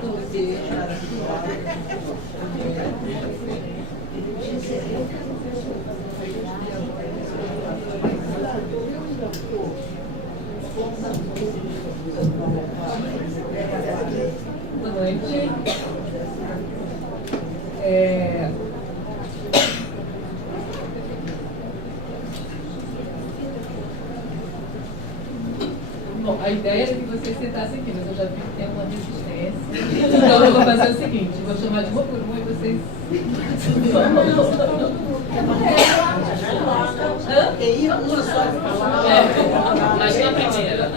Boa noite. Bom, a ideia era que você sentasse aqui, mas eu já vi que tem uma resistência. Então eu vou fazer o seguinte, vou chamar de uma por uma e vocês... Acho que é a primeira.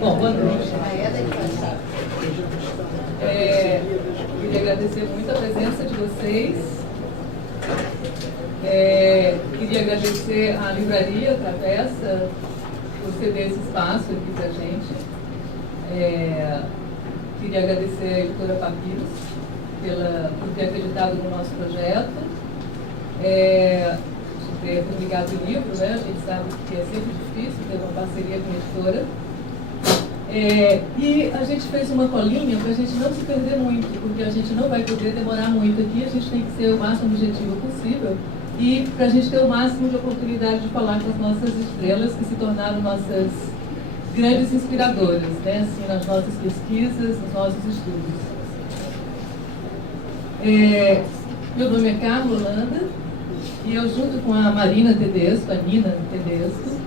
Bom, boa noite. Queria agradecer muito a presença de vocês. Queria agradecer à Livraria Travessa por ceder esse espaço aqui para a gente. Queria agradecer à editora Papiros por ter acreditado no nosso projeto, por ter publicado o livro, né? A gente sabe que é sempre difícil ter uma parceria com a editora. E a gente fez uma colinha para a gente não se perder muito, porque a gente não vai poder demorar muito aqui, a gente tem que ser o máximo objetivo possível e para a gente ter o máximo de oportunidade de falar com as nossas estrelas que se tornaram nossas grandes inspiradoras, né? Assim, nas nossas pesquisas, nos nossos estudos. Meu nome é Carla Holanda e eu, junto com a Marina Tedesco, a Nina Tedesco,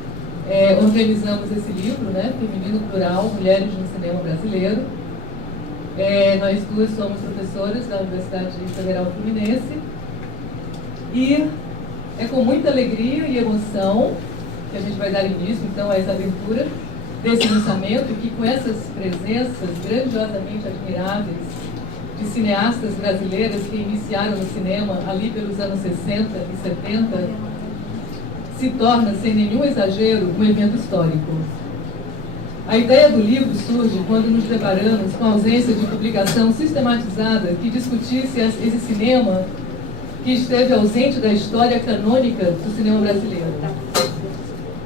organizamos esse livro, né, Feminino Plural, Mulheres no Cinema Brasileiro. Nós duas somos professoras da Universidade Federal Fluminense e é com muita alegria e emoção que a gente vai dar início, então, a essa abertura desse lançamento, que com essas presenças grandiosamente admiráveis de cineastas brasileiras que iniciaram no cinema ali pelos anos 60 e 70, se torna, sem nenhum exagero, um evento histórico. A ideia do livro surge quando nos deparamos com a ausência de publicação sistematizada que discutisse esse cinema que esteve ausente da história canônica do cinema brasileiro,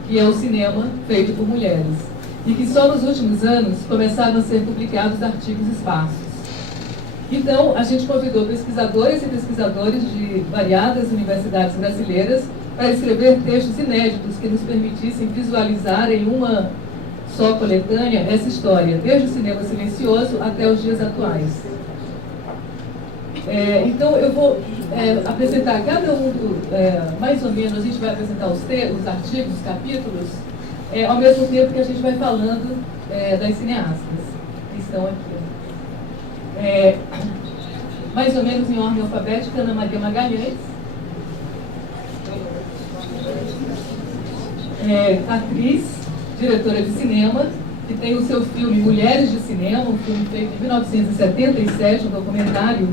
que é o cinema feito por mulheres, e que só nos últimos anos começaram a ser publicados artigos esparsos. Então, a gente convidou pesquisadoras e pesquisadores de variadas universidades brasileiras para escrever textos inéditos que nos permitissem visualizar em uma só coletânea essa história, desde o cinema silencioso até os dias atuais. Então, eu vou apresentar cada um, mais ou menos, a gente vai apresentar os artigos, os capítulos, ao mesmo tempo que a gente vai falando das cineastas que estão aqui. Mais ou menos em ordem alfabética, Ana Maria Magalhães, atriz, diretora de cinema, que tem o seu filme Mulheres de Cinema, um filme feito em 1977, um documentário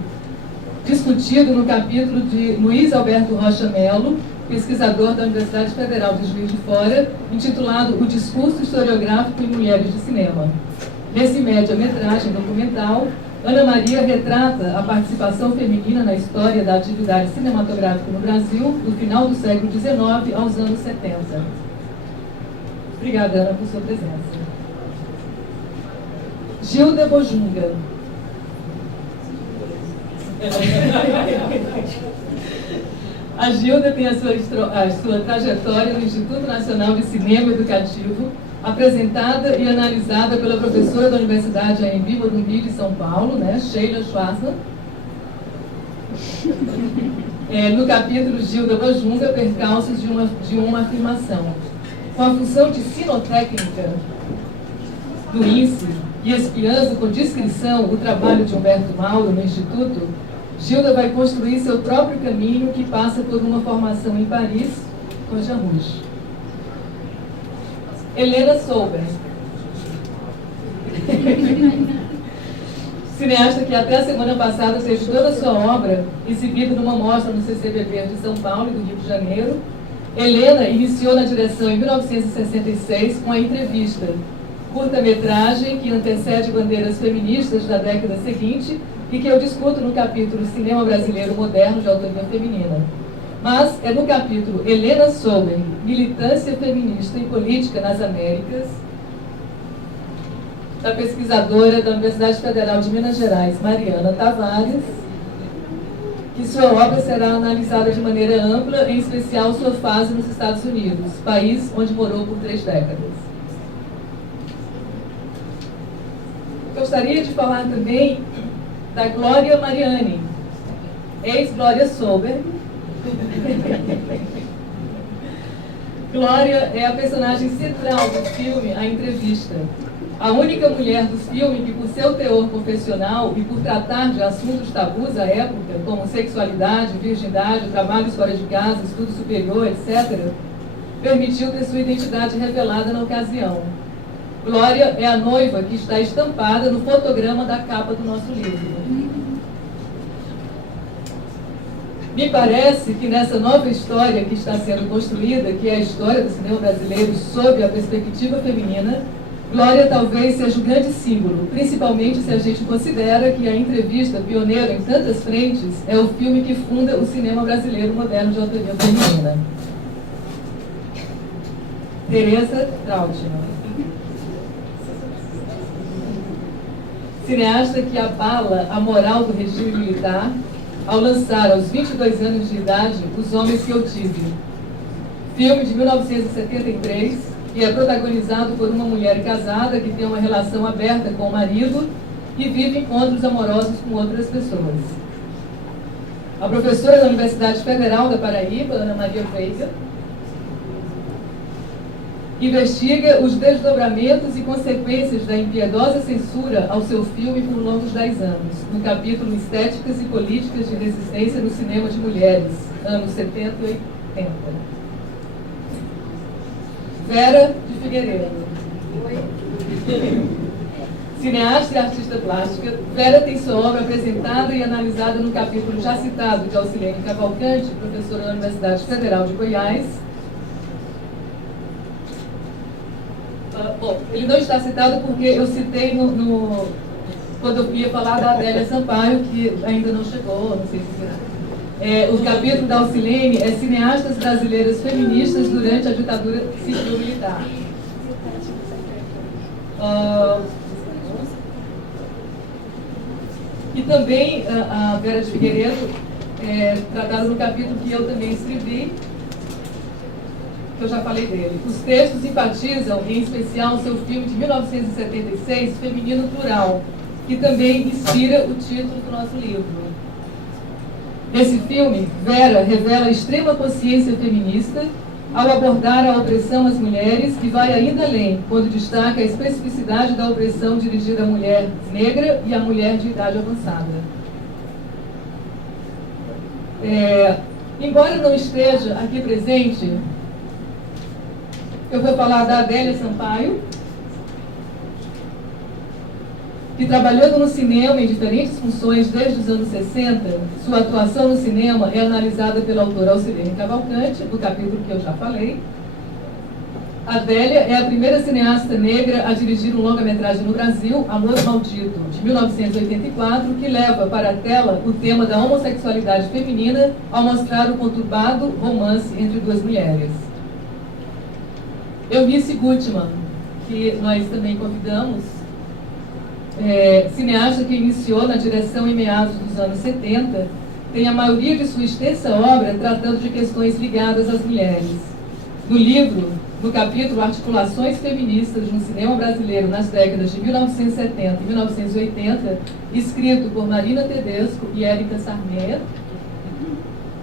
discutido no capítulo de Luiz Alberto Rocha Mello, pesquisador da Universidade Federal de Juiz de Fora, intitulado O Discurso Historiográfico em Mulheres de Cinema. Nesse média-metragem documental, Ana Maria retrata a participação feminina na história da atividade cinematográfica no Brasil, do final do século XIX aos anos 70. Obrigada, Ana, por sua presença. Gilda Bojunga. A Gilda tem a sua trajetória no Instituto Nacional de Cinema Educativo, apresentada e analisada pela professora da Universidade AMB Morumbi de São Paulo, né, Sheila Schwarzer. No capítulo Gilda Bojunga, Percalços de uma Afirmação. Com a função de sinotécnica do INSE e espiando com discrição o trabalho de Humberto Mauro no Instituto, Gilda vai construir seu próprio caminho que passa por uma formação em Paris com Jean Rouge. Helena Solberg. Cineasta que até a semana passada teve toda a sua obra exibida numa mostra no CCBB de São Paulo e do Rio de Janeiro. Helena iniciou na direção em 1966 com a Entrevista, curta-metragem que antecede bandeiras feministas da década seguinte e que eu discuto no capítulo Cinema Brasileiro Moderno de autoria feminina. Mas é no capítulo Helena Solberg, Militância Feminista e Política nas Américas, da pesquisadora da Universidade Federal de Minas Gerais, Mariana Tavares, que sua obra será analisada de maneira ampla, em especial sua fase nos Estados Unidos, país onde morou por 3 décadas. Gostaria de falar também da Glória Mariani, ex-Glória Solberg. Glória é a personagem central do filme A Entrevista. A única mulher do filme que, por seu teor confessional e por tratar de assuntos tabus à época, como sexualidade, virgindade, trabalhos fora de casa, estudo superior, etc., permitiu ter sua identidade revelada na ocasião. Glória é a noiva que está estampada no fotograma da capa do nosso livro. Me parece que nessa nova história que está sendo construída, que é a história do cinema brasileiro sob a perspectiva feminina, Glória talvez seja o grande símbolo, principalmente se a gente considera que A Entrevista, pioneiro em tantas frentes, é o filme que funda o cinema brasileiro moderno de autoria feminina. Teresa Trautmann, cineasta que abala a moral do regime militar ao lançar, aos 22 anos de idade, Os Homens que Eu Tive. Filme de 1973, que é protagonizado por uma mulher casada que tem uma relação aberta com o marido e vive encontros amorosos com outras pessoas. A professora da Universidade Federal da Paraíba, Ana Maria Veiga, investiga os desdobramentos e consequências da impiedosa censura ao seu filme por longos 10 anos, no capítulo Estéticas e Políticas de Resistência no Cinema de Mulheres, anos 70 e 80. Vera de Figueiredo. Cineasta e artista plástica, Vera tem sua obra apresentada e analisada no capítulo já citado de Auxiliane Cavalcante, professora da Universidade Federal de Goiás. Bom, ele não está citado porque eu citei quando eu ia falar da Adélia Sampaio, que ainda não chegou, não sei se o capítulo da Auxiliane é Cineastas Brasileiras Feministas durante a Ditadura Civil-Militar. E também a Vera de Figueiredo, tratada no capítulo que eu também escrevi, que eu já falei dele. Os textos enfatizam, em especial, o seu filme de 1976, Feminino Plural, que também inspira o título do nosso livro. Nesse filme, Vera revela extrema consciência feminista ao abordar a opressão às mulheres e vai ainda além, quando destaca a especificidade da opressão dirigida à mulher negra e à mulher de idade avançada. Embora não esteja aqui presente, eu vou falar da Adélia Sampaio, que trabalhando no cinema em diferentes funções desde os anos 60, sua atuação no cinema é analisada pela autora Auxiliane Cavalcante, do capítulo que eu já falei. Adélia é a primeira cineasta negra a dirigir um longa-metragem no Brasil, Amor Maldito, de 1984, que leva para a tela o tema da homossexualidade feminina ao mostrar o conturbado romance entre duas mulheres. Eunice Gutmann, que nós também convidamos, cineasta que iniciou na direção em meados dos anos 70, tem a maioria de sua extensa obra tratando de questões ligadas às mulheres. No livro, no capítulo Articulações Feministas no Cinema Brasileiro nas décadas de 1970 e 1980, escrito por Marina Tedesco e Érica Sarmea,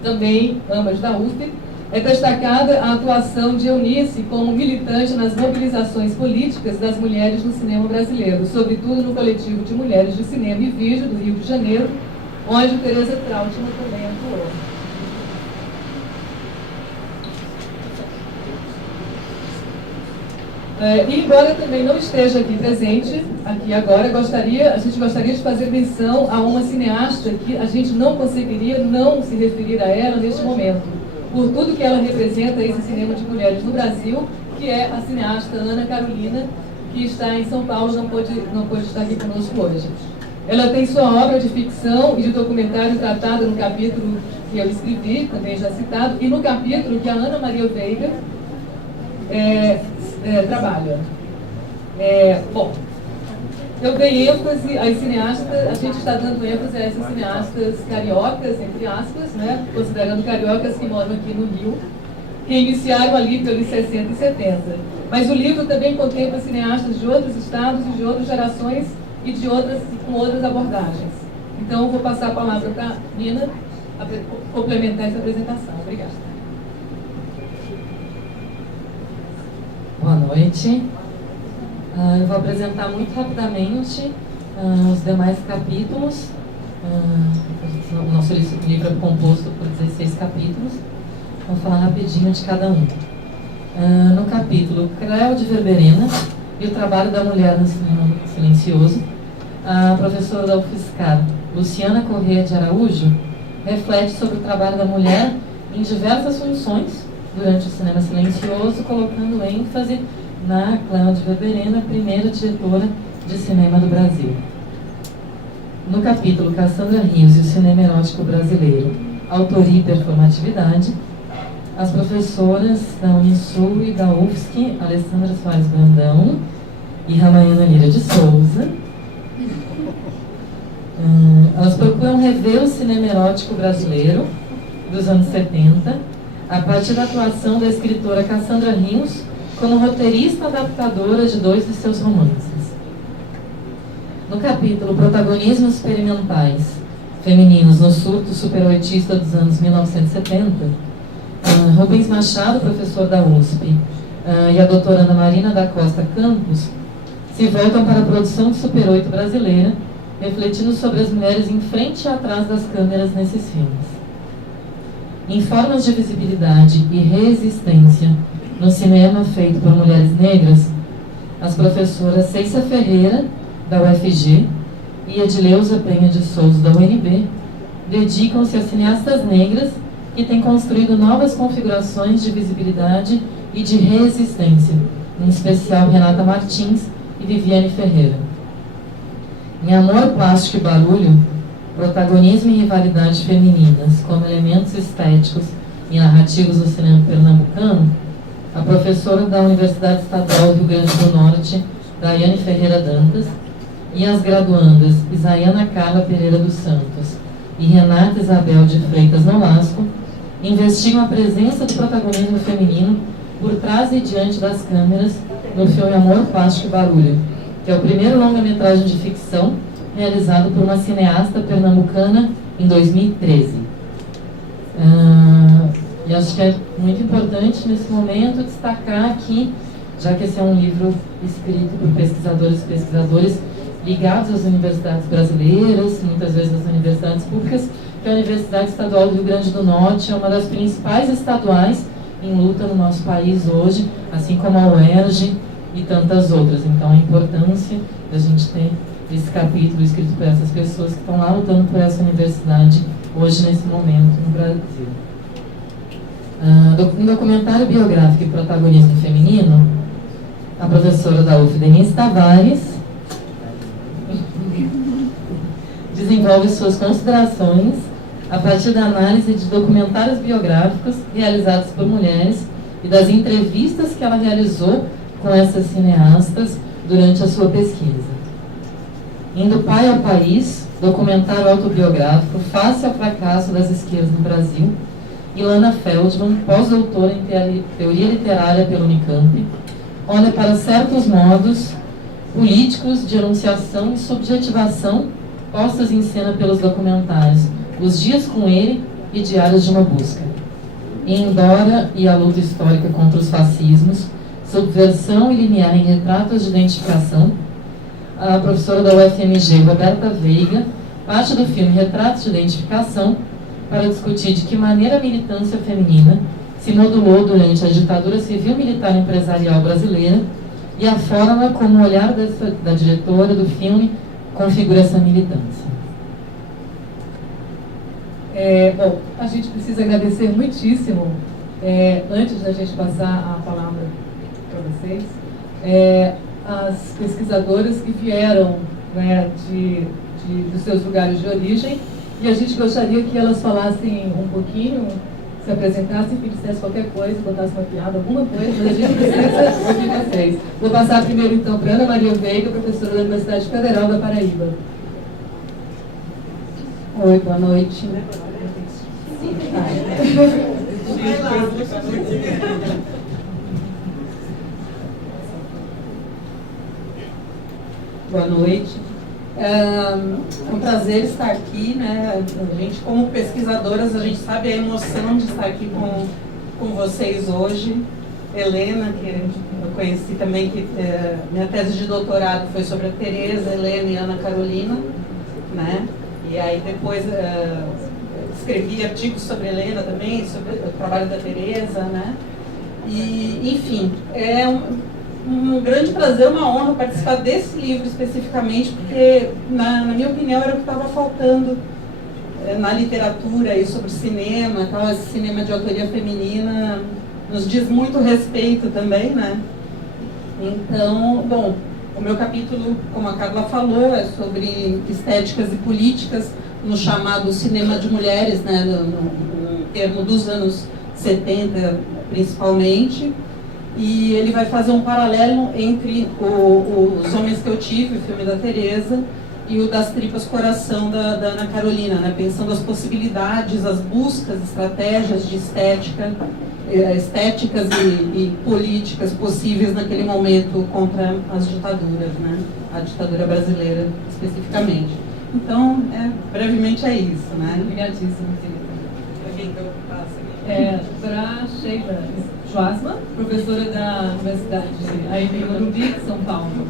também ambas da UF, é destacada a atuação de Eunice como militante nas mobilizações políticas das mulheres no cinema brasileiro, sobretudo no coletivo de mulheres de cinema e vídeo do Rio de Janeiro, onde Teresa Trautmann também atuou. E embora também não esteja aqui presente, aqui agora, a gente gostaria de fazer menção a uma cineasta que a gente não conseguiria não se referir a ela neste momento, por tudo que ela representa esse cinema de mulheres no Brasil, que é a cineasta Ana Carolina, que está em São Paulo, não pôde estar aqui conosco hoje. Ela tem sua obra de ficção e de documentário tratada no capítulo que eu escrevi, também já citado, e no capítulo que a Ana Maria Veiga trabalha. Bom, eu dei ênfase às cineastas, a gente está dando ênfase a essas cineastas cariocas, entre aspas, né, considerando cariocas que moram aqui no Rio, que iniciaram ali pelos 60 e 70. Mas o livro também contempla cineastas de outros estados e de outras gerações e com outras abordagens. Então, eu vou passar a palavra para a Nina complementar essa apresentação. Obrigada. Boa noite. Eu vou apresentar muito rapidamente os demais capítulos. O nosso livro é composto por 16 capítulos. Vou falar rapidinho de cada um. No capítulo Creu de Verberena e o trabalho da mulher no cinema silencioso, a professora da UFSCar, Luciana Corrêa de Araújo, reflete sobre o trabalho da mulher em diversas funções durante o cinema silencioso, colocando ênfase na Cléudia Verberena, primeira diretora de cinema do Brasil. No capítulo Cassandra Rios e o cinema erótico brasileiro, autoria e performatividade, as professoras da Unisul e da UFSC, Alessandra Soares Brandão e Ramayana Lira de Souza, elas procuram rever o cinema erótico brasileiro dos anos 70, a partir da atuação da escritora Cassandra Rios como roteirista adaptadora de 2 de seus romances. No capítulo Protagonismos Experimentais Femininos no Surto Superoitista dos anos 1970, Rubens Machado, professor da USP, e a doutora Ana Marina da Costa Campos se voltam para a produção de Super 8 brasileira, refletindo sobre as mulheres em frente e atrás das câmeras nesses filmes. Em formas de visibilidade e resistência no cinema feito por mulheres negras, as professoras Ceissa Ferreira, da UFG, e Edileuza Penha de Souza, da UNB, dedicam-se a cineastas negras que têm construído novas configurações de visibilidade e de resistência, em especial Renata Martins e Viviane Ferreira. Em Amor, Plástico e Barulho, protagonismo e rivalidade femininas como elementos estéticos e narrativos do cinema pernambucano, a professora da Universidade Estadual do Rio Grande do Norte, Daiane Ferreira Dantas, e as graduandas Isaiana Carla Pereira dos Santos e Renata Isabel de Freitas Nolasco investigam a presença do protagonismo feminino por trás e diante das câmeras no filme Amor, Plástico e Barulho, que é o primeiro longa-metragem de ficção realizado por uma cineasta pernambucana em 2013. E acho que é muito importante nesse momento destacar aqui, já que esse é um livro escrito por pesquisadores e pesquisadores ligados às universidades brasileiras, muitas vezes às universidades públicas, que a Universidade Estadual do Rio Grande do Norte é uma das principais estaduais em luta no nosso país hoje, assim como a UERJ e tantas outras. Então, a importância da gente ter esse capítulo escrito por essas pessoas que estão lá lutando por essa universidade hoje, nesse momento, no Brasil. Um documentário biográfico e protagonismo feminino, a professora da UF, Denise Tavares, desenvolve suas considerações a partir da análise de documentários biográficos realizados por mulheres e das entrevistas que ela realizou com essas cineastas durante a sua pesquisa. Indo Pai ao País, documentário autobiográfico Face ao Fracasso das Esquerdas no Brasil, Ilana Feldman, pós-doutora em Teoria Literária pela Unicamp, olha para certos modos políticos de enunciação e subjetivação postas em cena pelos documentários Os Dias com Ele e Diários de uma Busca. Em Dora e a Luta Histórica contra os Fascismos, Subversão e Limiar em Retratos de Identificação, a professora da UFMG, Roberta Veiga, parte do filme Retratos de Identificação para discutir de que maneira a militância feminina se modulou durante a ditadura civil-militar empresarial brasileira e a forma como o olhar da diretora do filme configura essa militância. Bom, a gente precisa agradecer muitíssimo, antes da gente passar a palavra para vocês, as pesquisadoras que vieram, né, dos seus lugares de origem, e a gente gostaria que elas falassem um pouquinho, se apresentassem, que dissessem qualquer coisa, botassem uma piada, alguma coisa, mas a gente precisa ouvir vocês. Vou passar primeiro então para Ana Maria Veiga, professora da Universidade Federal da Paraíba. Oi, boa noite. Boa noite. É um prazer estar aqui, né? A gente, como pesquisadoras, a gente sabe a emoção de estar aqui com vocês hoje. Helena, que eu conheci também, que minha tese de doutorado foi sobre a Tereza, Helena e Ana Carolina, né? E aí depois escrevi artigos sobre a Helena também, sobre o trabalho da Tereza, né? E, enfim, é um grande prazer, uma honra participar desse livro especificamente, porque, na minha opinião, era o que estava faltando na literatura e sobre cinema, esse cinema de autoria feminina nos diz muito respeito também, né? Então, bom, o meu capítulo, como a Carla falou, é sobre estéticas e políticas no chamado cinema de mulheres, né, no termo dos anos 70, principalmente. E ele vai fazer um paralelo entre Os Homens que Eu Tive, o filme da Tereza, e o Das Tripas Coração, da Ana Carolina, né? Pensando as possibilidades, as buscas, estratégias de estéticas e políticas possíveis naquele momento contra as ditaduras, né? A ditadura brasileira, especificamente. Então, brevemente é isso, né? Obrigadíssima, querida. Para Sheila Schwarzman, professora da Universidade AMB Morumbi, São Paulo.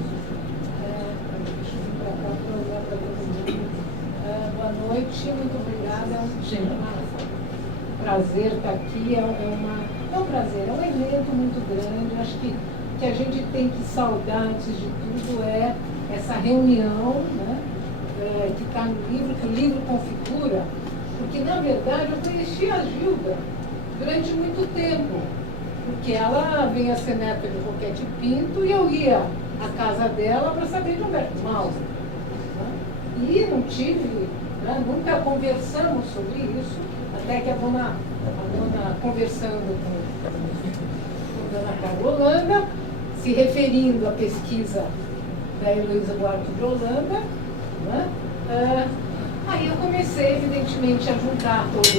Boa noite, muito obrigada. É um prazer estar aqui. É um prazer, é um evento muito grande. Acho que a gente tem que saudar, antes de tudo, essa reunião, né, que está no livro, que o livro configura, porque, na verdade, eu conheci a Gilda durante muito tempo, porque ela vinha ser neta de Roquete Pinto e eu ia à casa dela para saber de Humberto Mauro. Né? E não tive, né, nunca conversamos sobre isso, até que a dona conversando com a dona Carla Holanda, se referindo à pesquisa da Heloísa Buarque de Holanda, né? Aí eu comecei, evidentemente, a juntar todos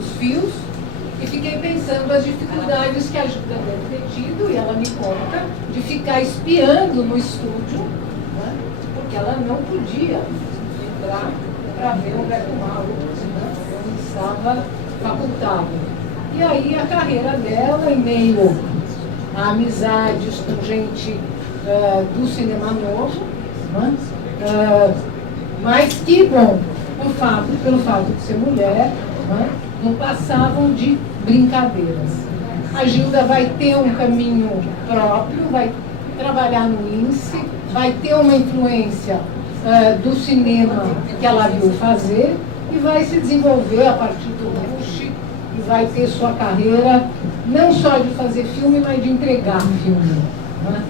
os fios e fiquei pensando as dificuldades que a Gilda deve ter tido, e ela me conta, de ficar espiando no estúdio, né? Porque ela não podia entrar para ver o Humberto Mauro, né? Onde estava facultado. E aí a carreira dela, em meio a amizades com gente do cinema novo, né? Mas que, bom, pelo fato de ser mulher, né, não passavam de brincadeiras. A Gilda vai ter um caminho próprio, vai trabalhar no INSE, vai ter uma influência do cinema que ela viu fazer e vai se desenvolver a partir do Rush e vai ter sua carreira não só de fazer filme, mas de entregar filme, né,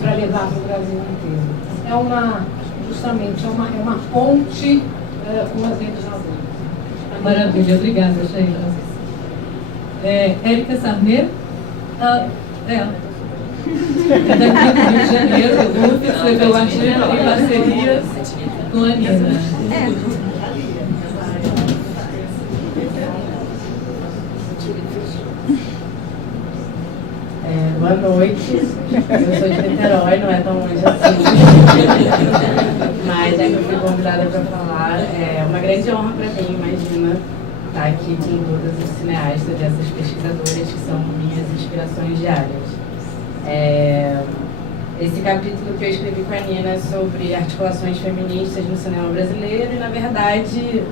para levar para o Brasil inteiro. Justamente, é uma ponte com as realizadoras. Maravilha, obrigada, Sheila. Érica Sarnet, é daqui do Rio de Janeiro, o que escreveu o artigo em parcerias com a Nina. Boa noite, eu sou de Niterói, não é tão longe assim, mas já que eu fui convidada para falar, é uma grande honra para mim, imagina, estar aqui com todas as cineastas e essas pesquisadoras que são minhas inspirações diárias. Esse capítulo que eu escrevi com a Nina é sobre articulações feministas no cinema brasileiro e, na verdade,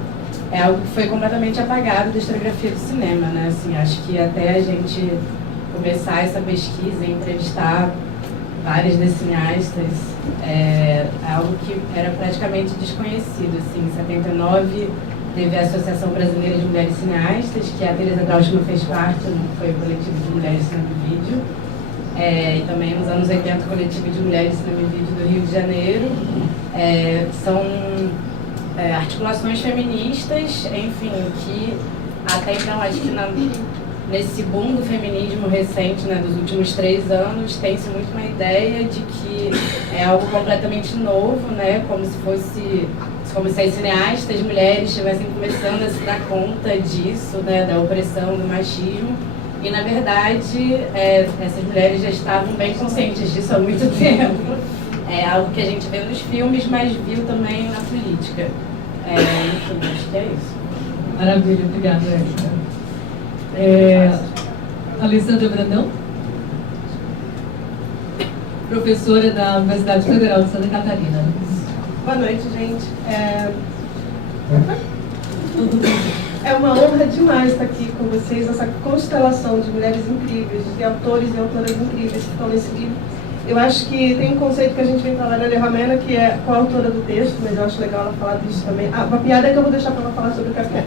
é algo que foi completamente apagado da historiografia do cinema, né? Assim, acho que até a gente começar essa pesquisa, entrevistar várias das cineastas, é algo que era praticamente desconhecido. Assim, em 79 teve a Associação Brasileira de Mulheres Cineastas, que a Teresa Grausman fez parte, foi o coletivo de mulheres cinema e vídeo. E também nos anos 80 o coletivo de mulheres cinema e vídeo do Rio de Janeiro. São articulações feministas, enfim, que até então acho que nesse boom do feminismo recente, né, dos últimos 3 anos, tem-se muito uma ideia de que é algo completamente novo, né, como se as cineastas mulheres estivessem começando a se dar conta disso, né, da opressão, do machismo. E, na verdade, essas mulheres já estavam bem conscientes disso há muito tempo. É algo que a gente vê nos filmes, mas viu também na política. Enfim, acho que é isso. Maravilha, obrigada, Alessandra Brandão, professora da Universidade Federal de Santa Catarina. Boa noite, gente. É uma honra demais estar aqui com vocês, essa constelação de mulheres incríveis, de autores e autoras incríveis que estão nesse livro. Eu acho que tem um conceito que a gente vem trabalhando, a Romena, que é coautora do texto, mas eu acho legal ela falar disso também. Uma piada é que eu vou deixar para ela falar sobre o café.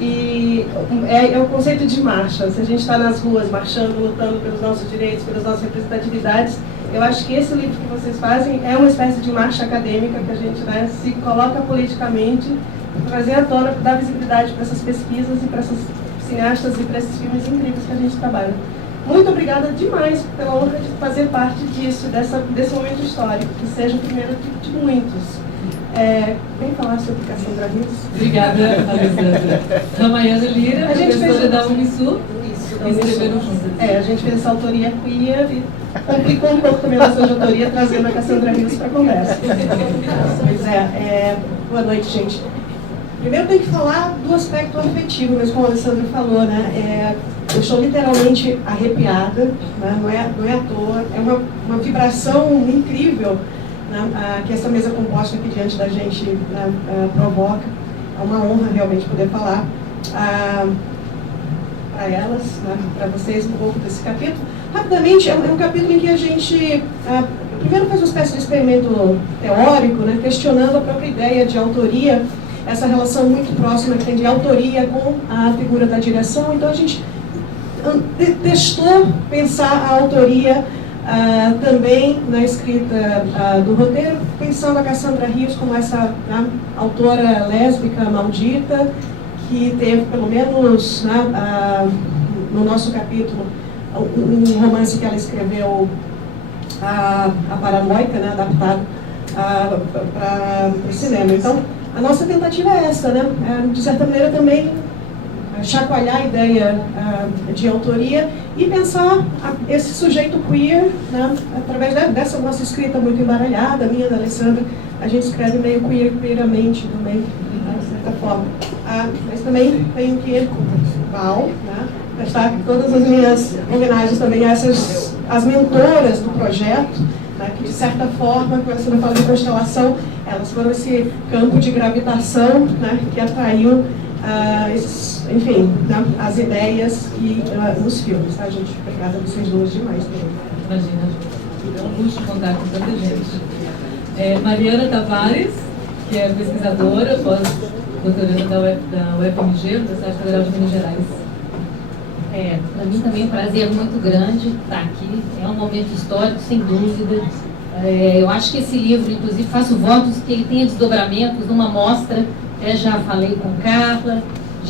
É o conceito de marcha. Se a gente está nas ruas marchando, lutando pelos nossos direitos, pelas nossas representatividades, eu acho que esse livro que vocês fazem é uma espécie de marcha acadêmica que a gente, né, se coloca politicamente para trazer à tona, para dar visibilidade para essas pesquisas e para essas cineastas e para esses filmes incríveis que a gente trabalha. Muito obrigada demais pela honra de fazer parte disso, desse momento histórico, que seja o primeiro de muitos. Vem falar sobre Cassandra Rios. Obrigada, Alessandra. Ramayana Lira, professora da Unisul. Escreveram juntas. A gente fez essa autoria queer e complicou um pouco também a nossa de autoria, trazendo a Cassandra Rios para a conversa. Boa noite, gente. Primeiro tem que falar do aspecto afetivo, mesmo como a Alessandra falou, né? Eu estou literalmente arrepiada, né? Não é à toa, é uma vibração incrível, né? Que essa mesa composta aqui diante da gente, né, provoca. É uma honra realmente poder falar para elas, né, para vocês um pouco desse capítulo. Rapidamente, é um capítulo em que a gente primeiro faz uma espécie de experimento teórico, né, questionando a própria ideia de autoria, essa relação muito próxima que tem de autoria com a figura da direção. Então a gente testou pensar a autoria também na escrita do roteiro, pensando a Cassandra Rios como essa autora lésbica maldita, que teve, pelo menos, no nosso capítulo, um romance que ela escreveu, a Paranoica, né, adaptado para o cinema. Então, a nossa tentativa é essa, né? De certa maneira também chacoalhar a ideia de autoria e pensar esse sujeito queer, né, através dessa nossa escrita muito embaralhada, a minha, da Alessandra. A gente escreve meio queeramente também, de certa forma. Mas também tenho que prestar todas as minhas homenagens também a as mentoras do projeto, né, que de certa forma, quando você fala de constelação, elas foram esse campo de gravitação, né, que atraiu as ideias e os filmes, tá, gente? Obrigada a vocês duas demais também. Imagina, é um luxo contar com tanta gente. Mariana Tavares, que é pesquisadora, pós-doutoranda da UFMG, Universidade Federal de Minas Gerais. Para mim também é um prazer muito grande estar aqui. É um momento histórico, sem dúvida. Eu acho que esse livro, inclusive, faço votos que ele tenha desdobramentos numa mostra. Já falei com Carla,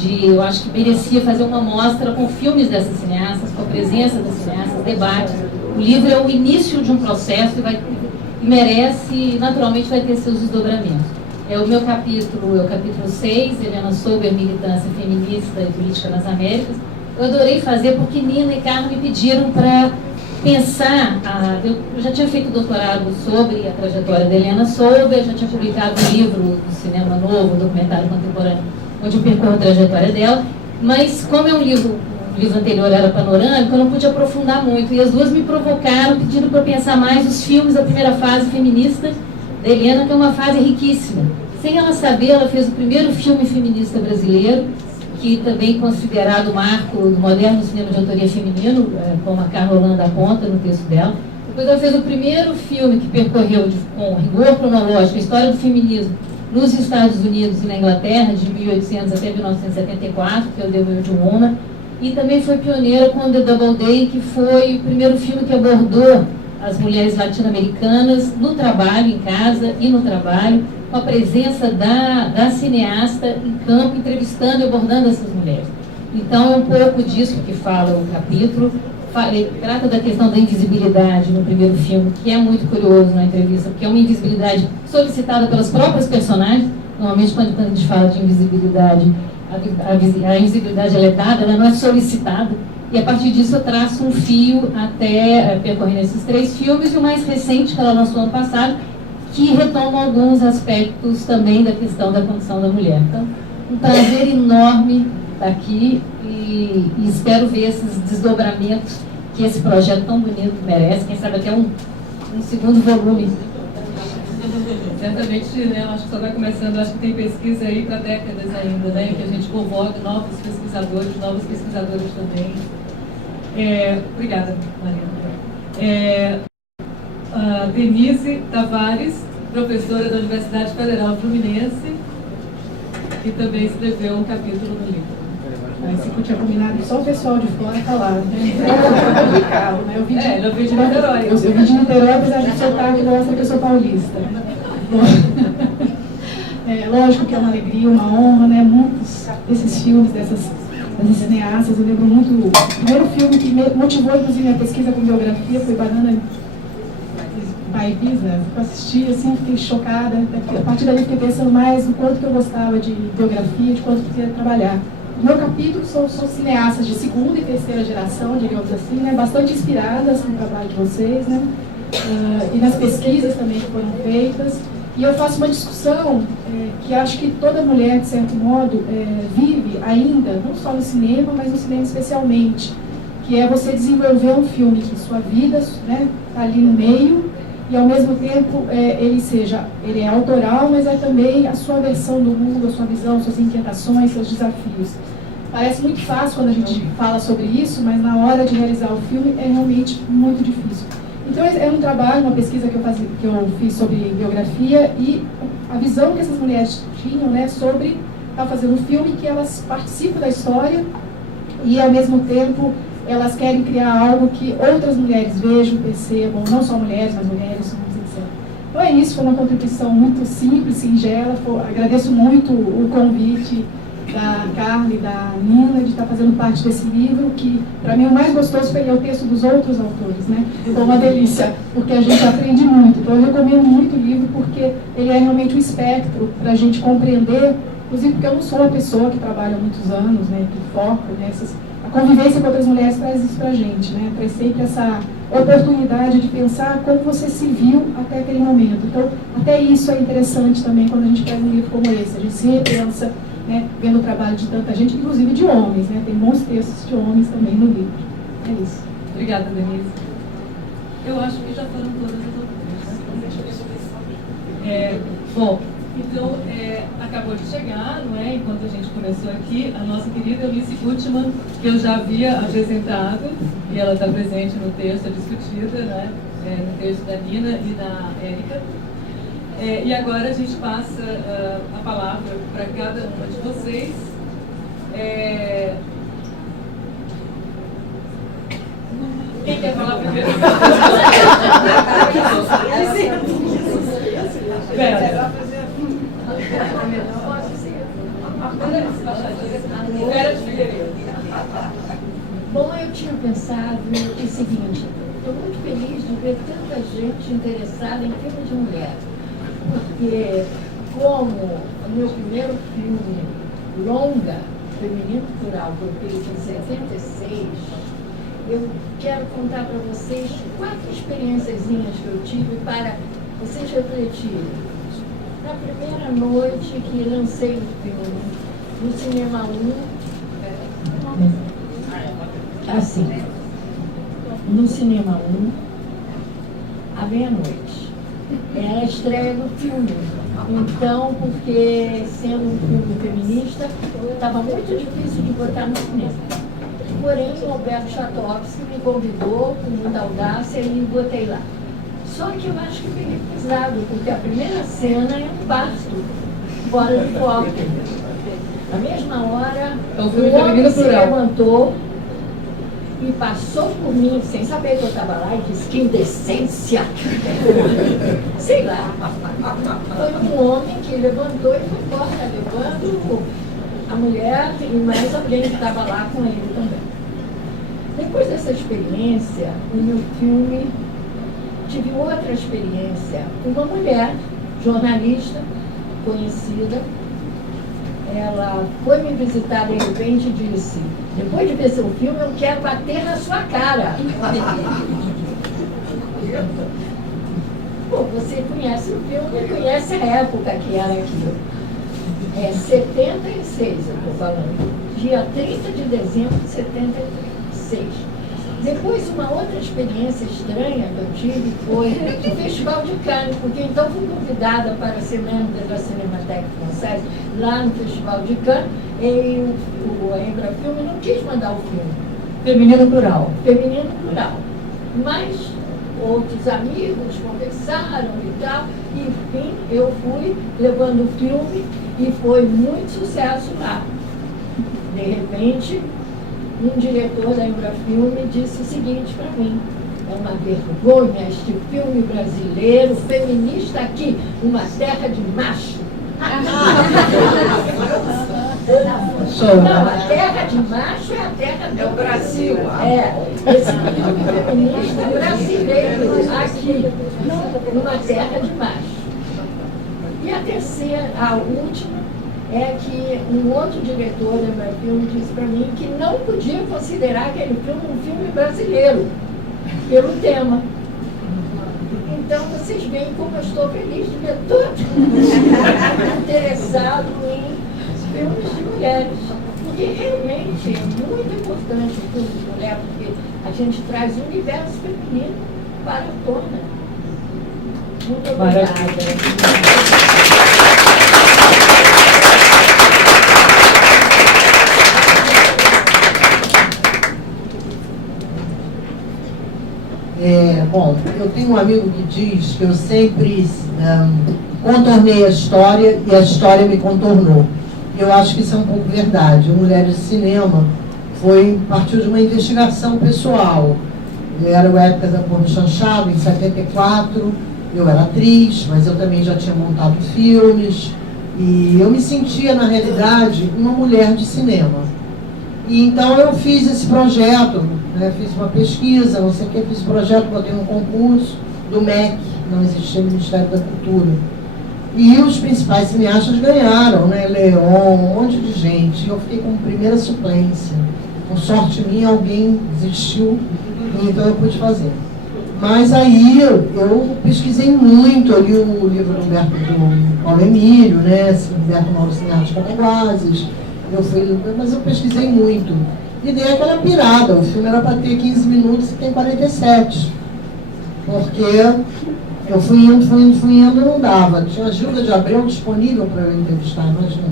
eu acho que merecia fazer uma mostra com filmes dessas cineastas, com a presença das cineastas, debates. O livro é o início de um processo e merece, naturalmente, vai ter seus desdobramentos. O meu capítulo é o capítulo 6, Helena Sober, Militância Feminista e Política nas Américas. Eu adorei fazer porque Nina e Carla me pediram para pensar. Eu já tinha feito doutorado sobre a trajetória da Helena Sober, já tinha publicado um livro do Cinema Novo, um documentário contemporâneo, onde eu percorro a trajetória dela, mas como o livro anterior era panorâmico, eu não pude aprofundar muito, e as duas me provocaram, pedindo para eu pensar mais os filmes da primeira fase feminista da Helena, que é uma fase riquíssima. Sem ela saber, ela fez o primeiro filme feminista brasileiro, que também é considerado o marco do moderno cinema de autoria feminino, como a Carla Holanda aponta no texto dela. Depois ela fez o primeiro filme que percorreu com rigor cronológico a história do feminismo nos Estados Unidos e na Inglaterra, de 1800 até 1974, que é o The Will of Woman, e também foi pioneira com The Double Day, que foi o primeiro filme que abordou as mulheres latino-americanas no trabalho, em casa e no trabalho, com a presença da cineasta em campo, entrevistando e abordando essas mulheres. Então, é um pouco disso que fala o capítulo. Trata da questão da invisibilidade no primeiro filme, que é muito curioso na entrevista, porque é uma invisibilidade solicitada pelas próprias personagens. Normalmente, quando a gente fala de invisibilidade, a invisibilidade ela é dada, ela não é solicitada. E a partir disso eu traço um fio até percorrendo esses 3 filmes, e o mais recente que ela lançou ano passado, que retoma alguns aspectos também da questão da condição da mulher. Então, um prazer enorme estar aqui e espero ver esses desdobramentos que esse projeto tão bonito merece. Quem sabe até um segundo volume. Certamente, né, acho que só vai começando, acho que tem pesquisa aí para décadas ainda, né, que a gente convoca novos pesquisadores, novas pesquisadoras também. Obrigada, Marina. A Denise Tavares, professora da Universidade Federal Fluminense, que também escreveu um capítulo no livro. Esse que eu tinha combinado, só o pessoal de fora falar, né? De carro, né? Eu vi de Niterói. Eu vi de Niterói, apesar de sotaque, mostra que eu sou paulista. Lógico que é uma alegria, uma honra, né? Muitos desses filmes, dessas cineastas, eu lembro muito. O primeiro filme que me motivou, inclusive, a pesquisa com biografia foi Banana by Business. Eu assisti, assim, fiquei chocada. A partir dali, fiquei pensando mais no quanto que eu gostava de biografia, de quanto que eu queria trabalhar. No meu capítulo são cineastas de segunda e terceira geração, digamos assim, né? Bastante inspiradas no trabalho de vocês, né? E nas pesquisas também que foram feitas. E eu faço uma discussão que acho que toda mulher, de certo modo, vive ainda, não só no cinema, mas no cinema especialmente, que é você desenvolver um filme que sua vida, né, está ali no meio, e ao mesmo tempo ele é autoral, mas é também a sua versão do mundo, a sua visão, suas inquietações, seus desafios. Parece muito fácil quando a gente fala sobre isso, mas na hora de realizar o filme é realmente muito difícil. Então é um trabalho, uma pesquisa que eu fiz sobre biografia e a visão que essas mulheres tinham, né, sobre estar fazendo um filme que elas participam da história e ao mesmo tempo elas querem criar algo que outras mulheres vejam, percebam, não só mulheres, mas mulheres, etc. Então é isso, foi uma contribuição muito simples, singela. Agradeço muito o convite da Carla e da Nina de estar fazendo parte desse livro, que para mim o mais gostoso foi ler o texto dos outros autores, né? Foi uma delícia, porque a gente aprende muito. Então eu recomendo muito o livro, porque ele é realmente um espectro para a gente compreender, inclusive porque eu não sou uma pessoa que trabalha há muitos anos, né, que foca nessas... A convivência com outras mulheres traz isso para a gente, né? Traz sempre essa oportunidade de pensar como você se viu até aquele momento. Então, até isso é interessante também quando a gente pega um livro como esse. A gente se repensa, né, vendo o trabalho de tanta gente, inclusive de homens, né? Tem bons textos de homens também no livro. É isso. Obrigada, Denise. Eu acho que já foram todas as outras, né? Bom, então, acabou de chegar, não é? Enquanto a gente começou aqui, a nossa querida Eunice Gutmann, que eu já havia apresentado, e ela está presente no texto, é discutida, né? No texto da Nina e da Érica. E agora a gente passa a palavra para cada uma de vocês. Quem quer falar primeiro? Bom, eu tinha pensado o seguinte: estou muito feliz de ver tanta gente interessada em filme de mulher, porque como o meu primeiro filme longa, Feminino Plural, foi feito em 76, eu quero contar para vocês 4 experiênciazinhas que eu tive para vocês refletirem. Na primeira noite que lancei o filme, no Cinema 1, assim, no Cinema 1, à meia-noite. Era a estreia do filme. Então, porque sendo um filme feminista, estava muito difícil de botar no cinema. Porém, o Alberto Chatovski me convidou com muita audácia e botei lá. Só que eu acho que peguei pesado, porque a primeira cena é um parto, fora de foco. Na mesma hora, É um o filme homem feminino se plural. levantou e passou por mim, sem saber que eu estava lá, e disse: que indecência! Sei lá. Foi um homem que levantou e foi embora, levando a mulher e mais alguém que estava lá com ele também. Depois dessa experiência, no meu filme, tive outra experiência. Uma mulher, jornalista, conhecida, ela foi me visitar de repente e disse: depois de ver seu filme, eu quero bater na sua cara. Pô, você conhece o filme e conhece a época que era aquilo. É 76, eu estou falando. Dia 30 de dezembro de 76. Depois, uma outra experiência estranha que eu tive foi o Festival de Cannes, porque então fui convidada para ser membro da Cinémathèque Française lá no Festival de Cannes, e o Embrafilme não quis mandar o filme. Feminino plural. Feminino plural. Mas outros amigos conversaram e tal, e enfim, eu fui levando o filme e foi muito sucesso lá. De repente, um diretor da Embrafilme disse o seguinte para mim: é uma vergonha este filme brasileiro, feminista aqui, uma terra de macho. Não, a terra de macho é a terra do Brasil. Esse filme feminista brasileiro aqui, numa terra de macho. E a terceira, a última, é que um outro diretor da Embrafilme disse para mim que não podia considerar aquele filme um filme brasileiro, pelo tema. Então, vocês veem como eu estou feliz de ver todo interessado em filmes de mulheres. Porque realmente é muito importante o filme de mulher, porque a gente traz o universo feminino para a tona. Muito obrigada. Bom, eu tenho um amigo que diz que eu sempre contornei a história e a história me contornou. Eu acho que isso é um pouco verdade. O Mulheres de Cinema partiu de uma investigação pessoal. Era a época da Porno Chanchado, em 74, eu era atriz, mas eu também já tinha montado filmes, e eu me sentia, na realidade, uma mulher de cinema. E então eu fiz esse projeto, né, fiz uma pesquisa, não sei o que, fiz esse projeto, botei um concurso do MEC, não existia o Ministério da Cultura. E os principais cineastas ganharam, né, Leon, um monte de gente, e eu fiquei como primeira suplência. Com sorte minha, alguém desistiu, então eu pude fazer. Mas aí eu pesquisei muito, eu li o livro do Paulo Emílio, né, Humberto Mauro Cineastas Cataguases, mas eu pesquisei muito. E dei aquela pirada, o filme era para ter 15 minutos e tem 47. Porque eu fui indo, não dava. Tinha a Gilda de Abreu disponível para eu entrevistar, imagina.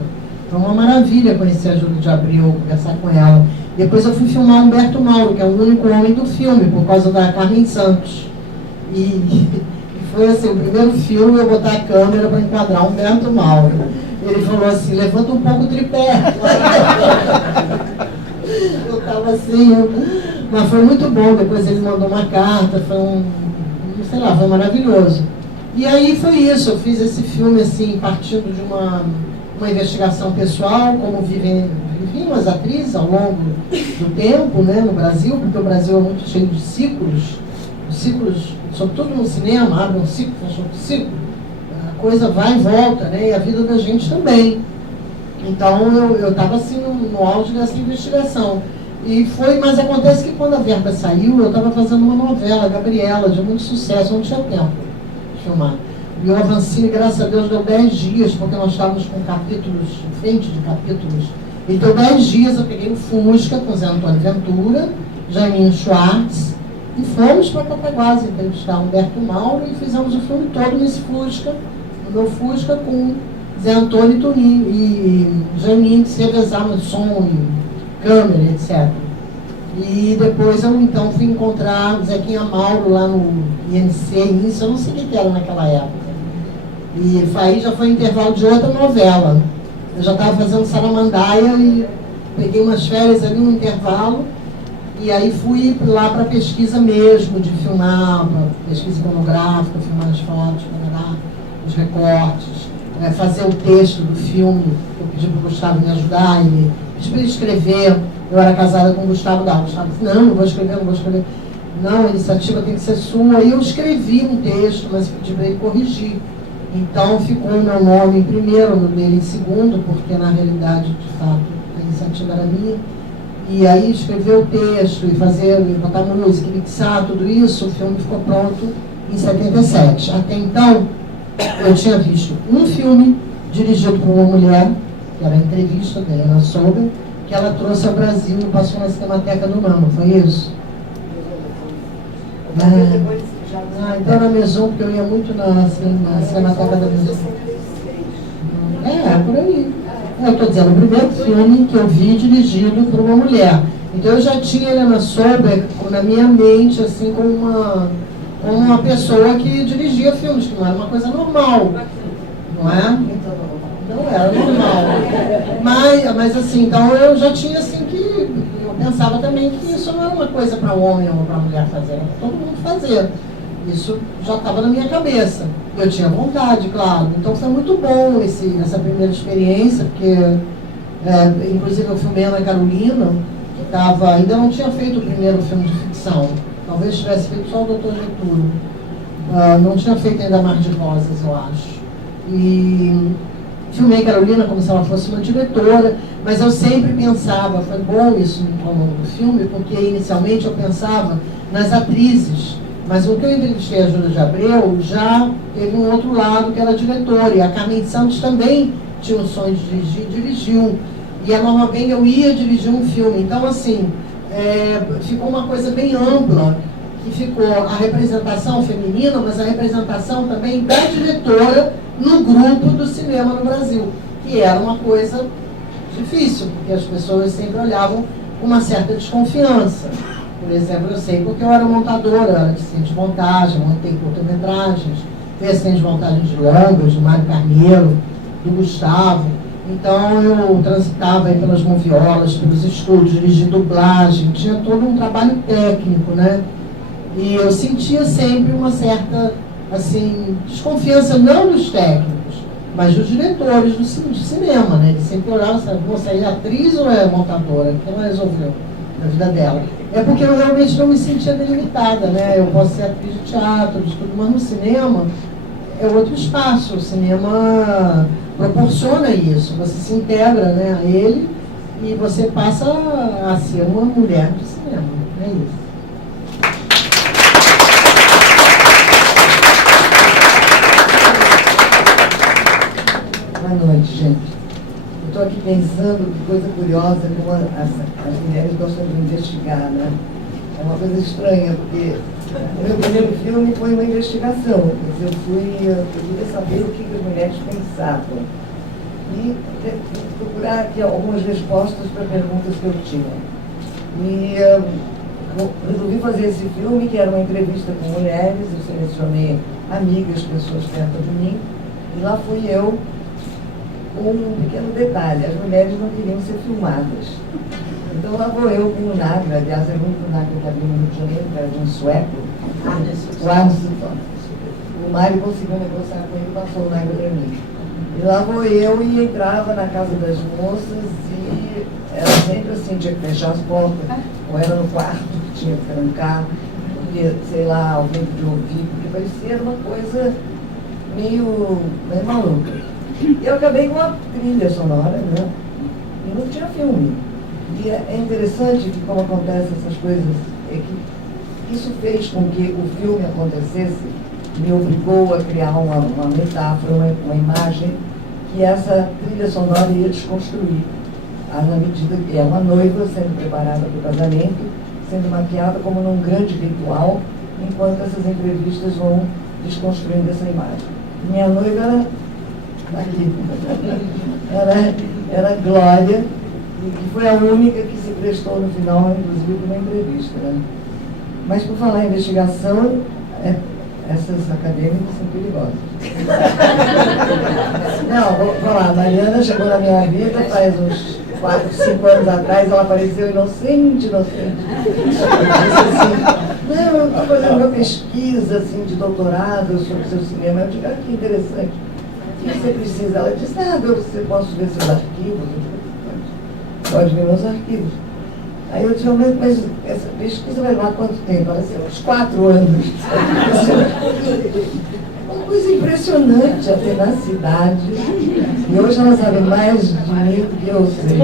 Foi uma maravilha conhecer a Gilda de Abreu, conversar com ela. Depois eu fui filmar Humberto Mauro, que é o único homem do filme, por causa da Carmen Santos. E foi assim, o primeiro filme eu botar a câmera para enquadrar Humberto Mauro. Ele falou assim: levanta um pouco o tripé. Eu estava assim, mas foi muito bom. Depois ele mandou uma carta, foi maravilhoso. E aí foi isso, eu fiz esse filme assim, partindo de uma investigação pessoal, como viviam as atrizes ao longo do tempo, né, no Brasil, porque o Brasil é muito cheio de ciclos, sobretudo no cinema, abre um ciclo, fecha outro ciclo, a coisa vai e volta, né, e a vida da gente também. Então eu estava assim no auge dessa investigação. Mas acontece que quando a verba saiu, eu estava fazendo uma novela, Gabriela, de muito sucesso, não tinha tempo de filmar. E o Avancini, graças a Deus, deu 10 dias, porque nós estávamos com capítulos, frente de capítulos. Ele deu 10 dias, eu peguei o Fusca com Zé Antônio Ventura, Jaiminho Schwartz, e fomos para Cataguases entrevistar Humberto Mauro e fizemos o filme todo nesse Fusca, meu Fusca com Zé Antônio e Toninho, e Janinho, que se revezavam som e câmera, etc. E depois eu então fui encontrar Zequinha Mauro lá no INC, isso eu não sei o que era naquela época. E aí já foi intervalo de outra novela. Eu já estava fazendo Saramandaia e peguei umas férias ali no intervalo. E aí fui lá para pesquisa mesmo, de filmar, pesquisa iconográfica, filmar as fotos, os recortes, fazer o texto do filme. Eu pedi para o Gustavo me ajudar, ele pedi para ele escrever. Eu era casada com o Gustavo Dal. O Gustavo disse, não vou escrever, não vou escrever. Não, a iniciativa tem que ser sua. E eu escrevi um texto, mas pedi para ele corrigir. Então ficou o meu nome em primeiro, o dele em segundo, porque na realidade, de fato, a iniciativa era minha. E aí escrever o texto e botar música, mixar, tudo isso, o filme ficou pronto em 77. Até então, eu tinha visto um filme dirigido por uma mulher, que era a entrevista da Helena Sober, que ela trouxe ao Brasil e passou na Cinemateca do Mama, foi isso? Então era Maison, porque eu ia muito na Cinemateca da Maison. Por aí. Eu estou dizendo, o primeiro filme que eu vi dirigido por uma mulher. Então eu já tinha Helena Sober na minha mente, assim, como uma pessoa que dirigia filmes, que não era uma coisa normal. Não é? Não era normal. Mas assim, então eu já tinha assim que. Eu pensava também que isso não era uma coisa para homem ou para mulher fazer, era para todo mundo fazer. Isso já estava na minha cabeça. Eu tinha vontade, claro. Então foi muito bom essa primeira experiência, porque inclusive eu filmei Ana Carolina, que ainda não tinha feito o primeiro filme de ficção. Talvez tivesse feito só o Doutor Getúlio. Não tinha feito ainda Mar de Rosas, eu acho. E filmei Carolina como se ela fosse uma diretora, mas eu sempre pensava, foi bom isso ao longo do filme, porque inicialmente eu pensava nas atrizes. Mas o que eu entrevistei a Júlia de Abreu já teve um outro lado, que era a diretora. E a Carmen Santos também tinha o sonho de dirigir, dirigiu. E a Norma Bengel ia dirigir um filme. Então, assim, ficou uma coisa bem ampla, que ficou a representação feminina, mas a representação também da diretora no grupo do cinema no Brasil, que era uma coisa difícil, porque as pessoas sempre olhavam com uma certa desconfiança. Por exemplo, eu sei porque eu era montadora, assistente de montagem, montei curta-metragens, fui assistente de montagem de longas, do Mário Carneiro, do Gustavo. Então eu transitava aí pelas moviolas, pelos estúdios, dirigi dublagem, tinha todo um trabalho técnico, né? E eu sentia sempre uma certa, assim, desconfiança, não dos técnicos, mas dos diretores do cinema, né? Eles sempre olhavam, sabe, moça, é atriz ou é montadora? O que ela resolveu na vida dela? É porque eu realmente não me sentia delimitada, né? Eu posso ser atriz de teatro, de tudo, mas no cinema é outro espaço. O cinema proporciona isso. Você se integra, né, a ele e você passa a ser uma mulher de cinema. É isso. Boa noite, gente. Eu estou aqui pensando que coisa curiosa como as mulheres gostam de investigar, né? É uma coisa estranha, porque o meu primeiro filme foi uma investigação. Eu queria saber o que as mulheres pensavam. E procurar aqui algumas respostas para perguntas que eu tinha. E resolvi fazer esse filme, que era uma entrevista com mulheres. Eu selecionei amigas, pessoas perto de mim. E lá fui eu, com um pequeno detalhe: as mulheres não queriam ser filmadas. Então lá vou eu com o Nagra, aliás, é o único Nagra que abriu no Rio de Janeiro, que era de um sueco, o Arneson. O Mário conseguiu negociar com ele e passou o Nagra para mim. E lá vou eu e entrava na casa das moças e era sempre assim, tinha que fechar as portas, ou era no quarto que tinha que trancar, porque, sei lá, alguém podia ouvir, porque parecia uma coisa meio maluca. E eu acabei com uma trilha sonora, né? E não tinha filme. E é interessante que, como acontecem essas coisas, é que isso fez com que o filme acontecesse, me obrigou a criar uma metáfora, uma imagem que essa trilha sonora ia desconstruir. Na medida que é uma noiva sendo preparada para o casamento, sendo maquiada como num grande ritual, enquanto essas entrevistas vão desconstruindo essa imagem. Minha noiva era aqui. Era Glória, e que foi a única que se prestou no final, inclusive, para uma entrevista. Né? Mas, por falar em investigação, essas acadêmicas são perigosas. Não, vou falar, a Mariana chegou na minha vida faz uns 4, 5 anos atrás, ela apareceu inocente. Eu disse assim, não, eu estou fazendo uma pesquisa assim, de doutorado sobre o seu cinema. Eu digo, que interessante. O que você precisa? Ela disse, você posso ver seus arquivos? Eu digo, pode ver meus arquivos. Aí eu disse, mas essa pesquisa vai levar quanto tempo? Ela disse, uns 4 anos. Uma coisa impressionante, a tenacidade. E hoje ela sabe mais de mim do que eu sei.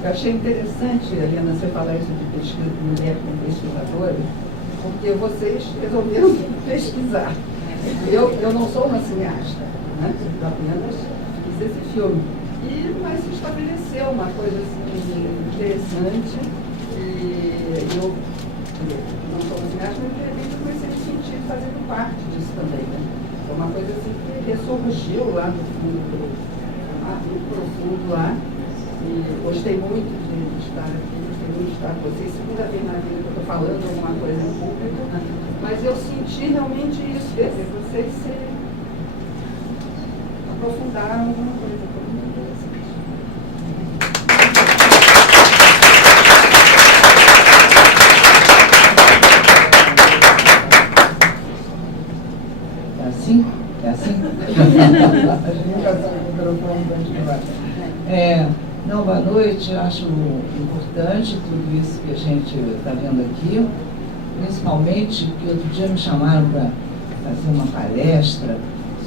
Eu achei interessante, Helena, você falar isso de pesquisa de mulher como pesquisadora, porque vocês resolveram pesquisar. Eu não sou uma cineasta, né? Eu apenas fiz esse filme. Mas se estabeleceu uma coisa assim, interessante, e eu não sou uma cineasta, mas de repente eu comecei a me sentir fazendo parte disso também. Né? É uma coisa assim que ressurgiu lá no fundo, muito profundo lá. E gostei muito de estar aqui, gostei muito de estar com vocês. Segunda vez na vida que eu estou falando alguma coisa em público, mas eu senti realmente isso, vocês se aprofundaram alguma coisa, foi muito interessante. É assim? É assim? A gente nunca sabe com o microfone onde que vai. Não, boa noite. Eu acho importante tudo isso que a gente está vendo aqui, principalmente que outro dia me chamaram para fazer uma palestra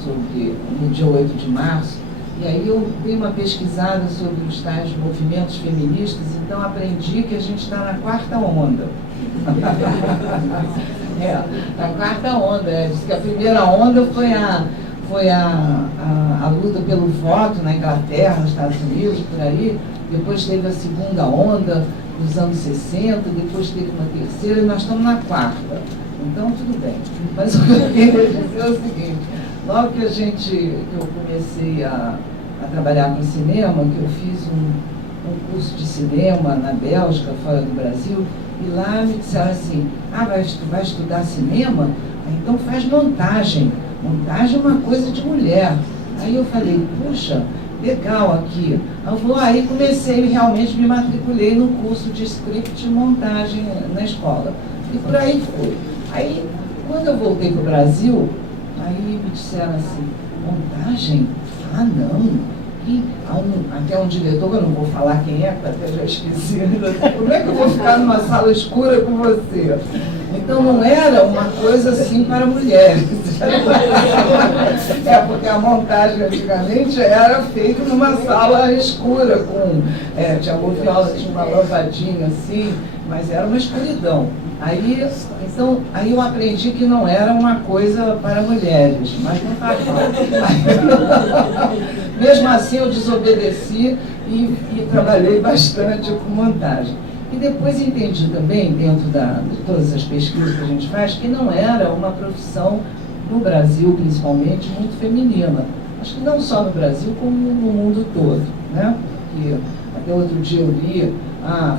sobre no dia 8 de março, e aí eu dei uma pesquisada sobre os tais movimentos feministas, então aprendi que a gente está na 4ª onda. A 4ª onda. Diz que a primeira onda foi a luta pelo voto na Inglaterra, nos Estados Unidos, por aí. Depois teve a segunda onda, nos anos 60, depois teve uma terceira, e nós estamos na 4ª. Então, tudo bem. Mas o que eu queria dizer é o seguinte, logo que eu comecei a trabalhar com cinema, que eu fiz um curso de cinema na Bélgica, fora do Brasil, e lá me disseram assim, vai estudar cinema? Então faz montagem. Montagem é uma coisa de mulher. Aí eu falei, puxa, legal aqui. Aí comecei, realmente me matriculei no curso de script e montagem na escola. E por aí foi. Aí, quando eu voltei para o Brasil, aí me disseram assim, montagem? Não. E até um diretor, eu não vou falar quem é, porque até já esqueci, como é que eu vou ficar numa sala escura com você? Então não era uma coisa assim para mulheres. Porque a montagem antigamente era feita numa sala escura, tinha moviola, tinha uma lampadinha assim, mas era uma escuridão. Aí eu aprendi que não era uma coisa para mulheres, mas não faz mal. Mesmo assim eu desobedeci e trabalhei bastante com montagem. E depois entendi também, dentro de todas as pesquisas que a gente faz, que não era uma profissão, no Brasil principalmente, muito feminina. Acho que não só no Brasil, como no mundo todo. Né? Que até outro dia eu li,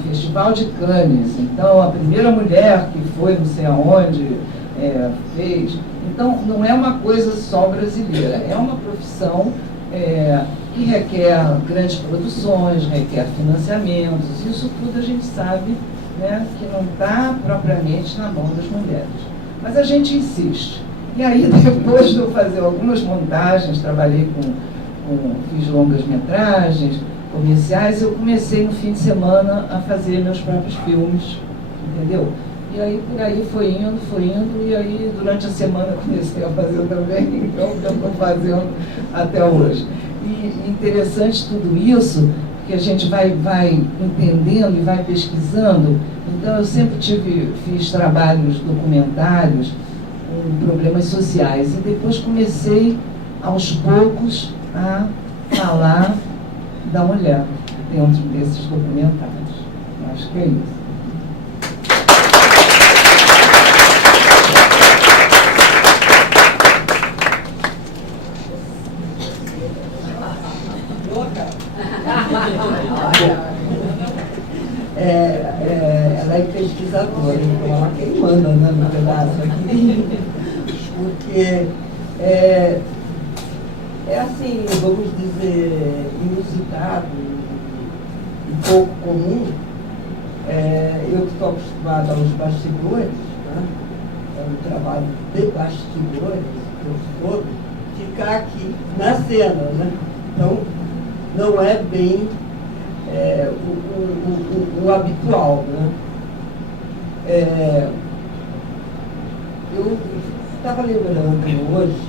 Festival de Cannes, então a primeira mulher que foi não sei aonde, fez. Então não é uma coisa só brasileira, é uma profissão que requer grandes produções, requer financiamentos, isso tudo a gente sabe, né, que não está propriamente na mão das mulheres. Mas a gente insiste. E aí, depois de eu fazer algumas montagens, fiz longas metragens, comerciais, eu comecei no fim de semana a fazer meus próprios filmes, entendeu? E aí, por aí foi indo, e aí, durante a semana, comecei a fazer também, então, eu estou fazendo até hoje. E interessante tudo isso, porque a gente vai entendendo e vai pesquisando. Então, eu sempre fiz trabalhos documentários com problemas sociais, e depois comecei, aos poucos, a falar da mulher dentro desses documentários. Eu acho que é isso. Ela é pesquisadora, então ela quem manda, né, no pedaço aqui, porque é assim, vamos dizer, inusitado e pouco comum. Eu que estou acostumada aos bastidores, né, é um trabalho de bastidores, o tempo todo, ficar aqui na cena, né? Então, não é bem o habitual, né? Eu estava lembrando hoje,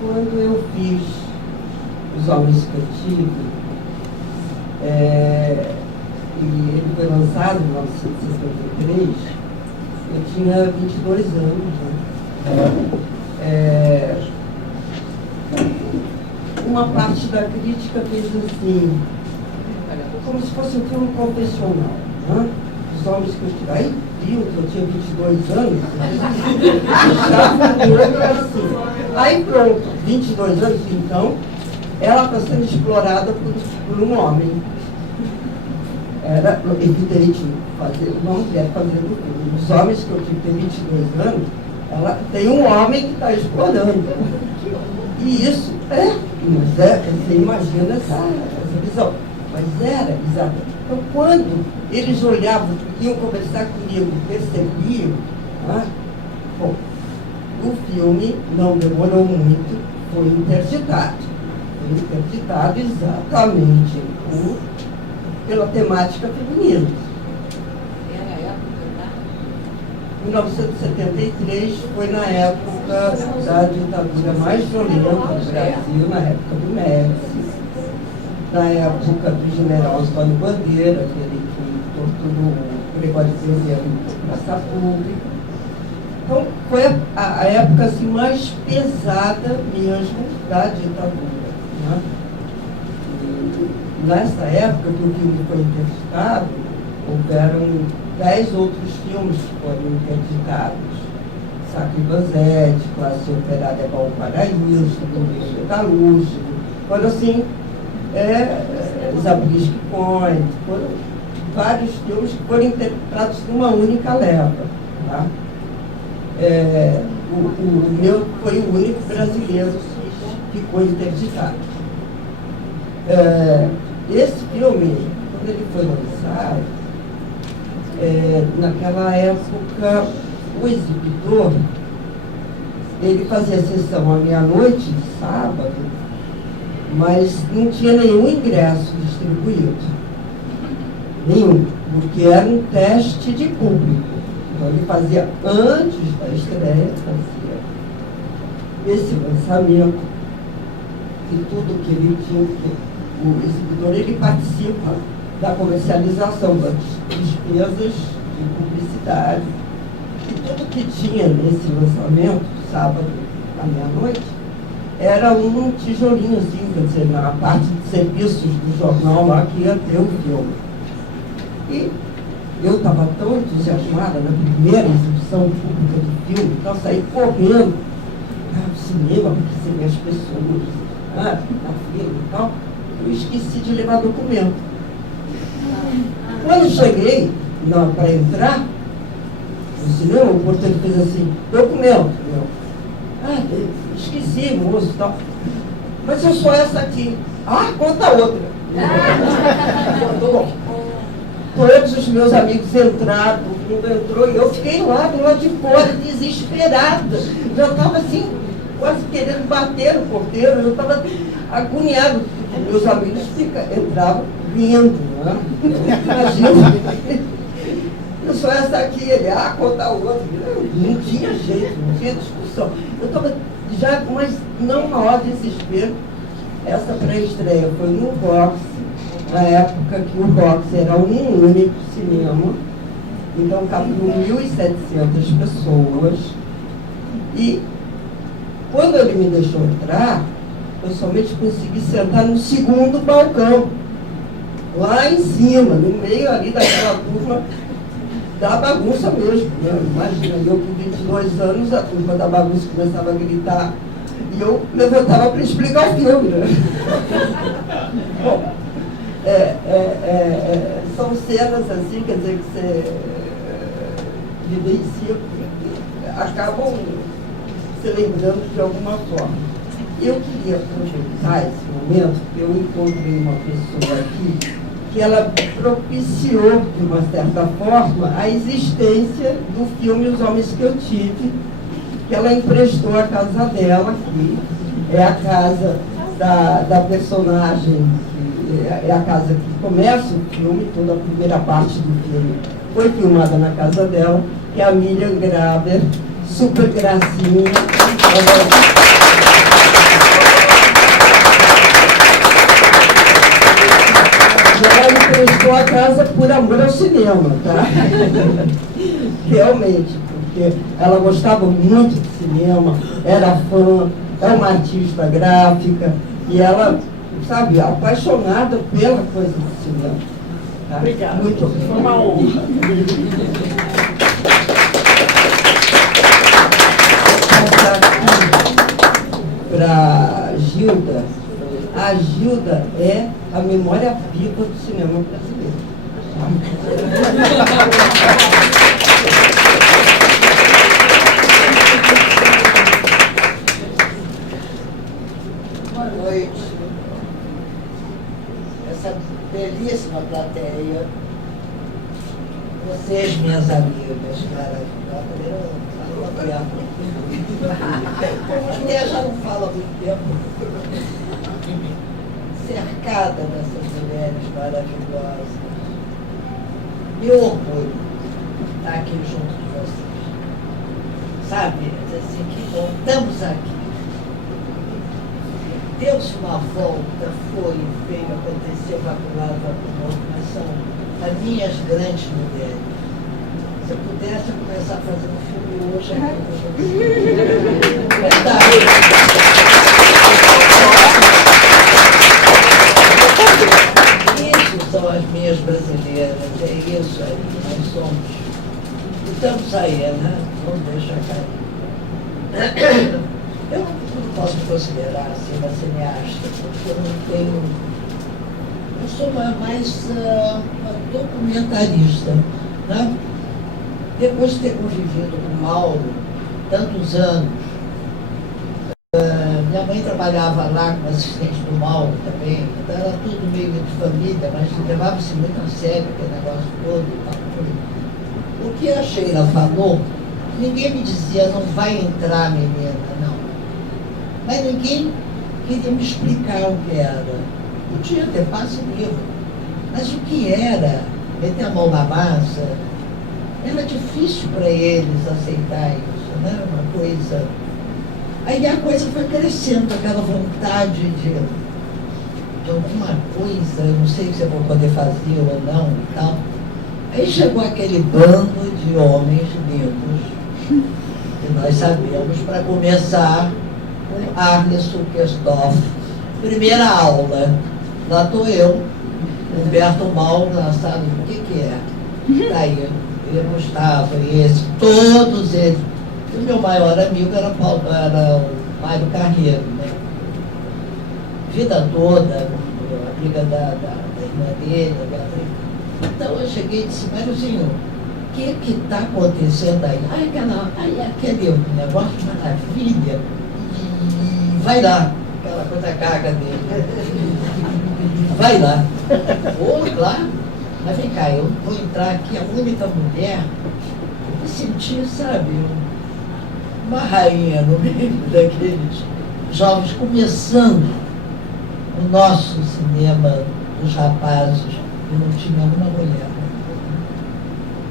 quando eu fiz Os Homens que eu tive, e ele foi lançado em 1963, eu tinha 22 anos, né? Uma parte da crítica fez assim, como se fosse um filme confessional, né? Os homens que eu estive aí viam que eu tinha 22 anos, já era assim. Aí pronto, 22 anos, então, ela está sendo explorada por um homem. Era evidente uma mulher fazendo tudo. Os homens que eu tive tem 22 anos, ela tem um homem que está explorando. E isso mas você imagina essa visão. Mas era, exatamente. Então, quando eles olhavam, iam conversar comigo, percebiam, né? Bom, o filme não demorou muito, foi interditado. Foi interditado exatamente pela temática feminina. Era a época, né? 1973 foi na época da ditadura mais violenta do Brasil, na época do Médici, na época do general Antônio Bandeira, aquele que torturou o Gregório Bezerra na praça pública. Então, foi a época assim, mais pesada mesmo da ditadura, né? E nessa época que o filme foi interditado, houveram 10 outros filmes que foram interditados. Sacre Vanzetti, Classe Operária Valparaíso, Governo Metalúrgico, foram assim, Zabriskie Point, foram vários filmes que foram interditados numa única leva. Tá? O meu foi o único brasileiro que ficou interditado. Esse filme, quando ele foi lançado, naquela época, o exibidor, ele fazia sessão à meia-noite, de sábado, mas não tinha nenhum ingresso distribuído. Nenhum, porque era um teste de público. Então ele fazia antes da estreia, fazia esse lançamento, e tudo que ele tinha, o exibidor, ele participa da comercialização, das despesas de publicidade. E tudo que tinha nesse lançamento, sábado à meia-noite, era um tijolinho assim, quer dizer, na parte de serviços do jornal lá que ia ter o filme. E eu estava tão entusiasmada na primeira exibição pública do filme, então eu saí correndo para o cinema para receber as pessoas na fila e tal. Eu esqueci de levar documento. Quando cheguei para entrar no cinema, o porteiro fez assim, documento, meu. Esqueci, moço, tal. Mas eu sou essa aqui. Conta outra. Todos os meus amigos entraram, o mundo entrou, e eu fiquei lá do lado de fora, desesperada. Já estava assim, quase querendo bater no porteiro, eu estava agoniado. Meus amigos entravam rindo, né? Imagina. Eu sou essa aqui, ele, conta outra. Não tinha jeito, não tinha discussão. Eu estava já, mas não na hora de desespero. Essa pré-estreia foi no Boxe, na época que o Boxe era um único cinema. Então cabiam 1.700 pessoas. E quando ele me deixou entrar, eu somente consegui sentar no segundo balcão, lá em cima, no meio ali daquela turma da bagunça mesmo, né? Imagina, eu com 22 anos, a turma da bagunça começava a gritar e eu levantava para explicar o filme, né? Bom, são cenas assim, quer dizer, que você vivencia, acabam se lembrando de alguma forma. Eu queria aproveitar esse momento, que eu encontrei uma pessoa aqui, que ela propiciou, de uma certa forma, a existência do filme Os Homens que Eu Tive, que ela emprestou a casa dela, que é a casa da personagem, que é a casa que começa o filme, toda a primeira parte do filme foi filmada na casa dela, que é a Miriam Graber, super gracinha. Ela emprestou a casa por amor ao cinema, tá? Realmente, porque ela gostava muito de cinema, era fã, é uma artista gráfica, e ela, sabe, apaixonada pela coisa do cinema. Tá? Obrigada. Muito bem. Foi uma honra. Para Gilda. A Gilda é a memória viva do cinema brasileiro. Boa noite. Essa belíssima plateia. Vocês, minhas amigas, cara, até já não falo há muito tempo. Cercada dessas mulheres maravilhosas. Meu orgulho estar aqui junto de vocês. Sabe, assim, que bom, estamos aqui. Deu-se uma volta, foi, veio, aconteceu, vai para um lado, vai para o outro, mas são as minhas grandes mulheres. Se eu pudesse, eu começar a fazer um filme hoje aqui. Verdade. Isso são as minhas brasileiras, é isso aí, nós somos. Estamos aí, né? Vamos deixar cair. Eu não posso me considerar assim uma cineasta, porque eu não tenho. Eu sou mais uma documentarista, né? Depois de ter convivido com o Mauro tantos anos, minha mãe trabalhava lá como assistente do Mauro também, então era tudo meio de família, mas levava-se muito a sério aquele negócio todo e tal. O que a Sheila falou, ninguém me dizia, não vai entrar, menina, não. Mas ninguém queria me explicar o que era. Podia ter passo livre, mas o que era, meter a mão na massa, era difícil para eles aceitar isso, né? Uma coisa. Aí a coisa foi crescendo, aquela vontade de alguma coisa, eu não sei se eu vou poder fazer ou não e tal. Aí chegou aquele bando de homens lindos, que nós sabemos, para começar com Arne Sukersdorf. Primeira aula, lá estou eu, Humberto Mauro na sala, o que é? Tá aí, eu, Gustavo, esse, todos eles. O meu maior amigo era o Mário Carneiro, né? Vida toda, amiga da irmã dele, da Beatriz. Então eu cheguei e disse, Máriozinho, o que está acontecendo aí? Aquele negócio de maravilha. E vai lá, aquela coisa caga dele. Vai lá. Vou lá. Mas vem cá, eu vou entrar aqui, a única mulher, me senti, sabe, uma rainha no meio daqueles jovens, começando o nosso cinema dos rapazes, e não tinha uma mulher.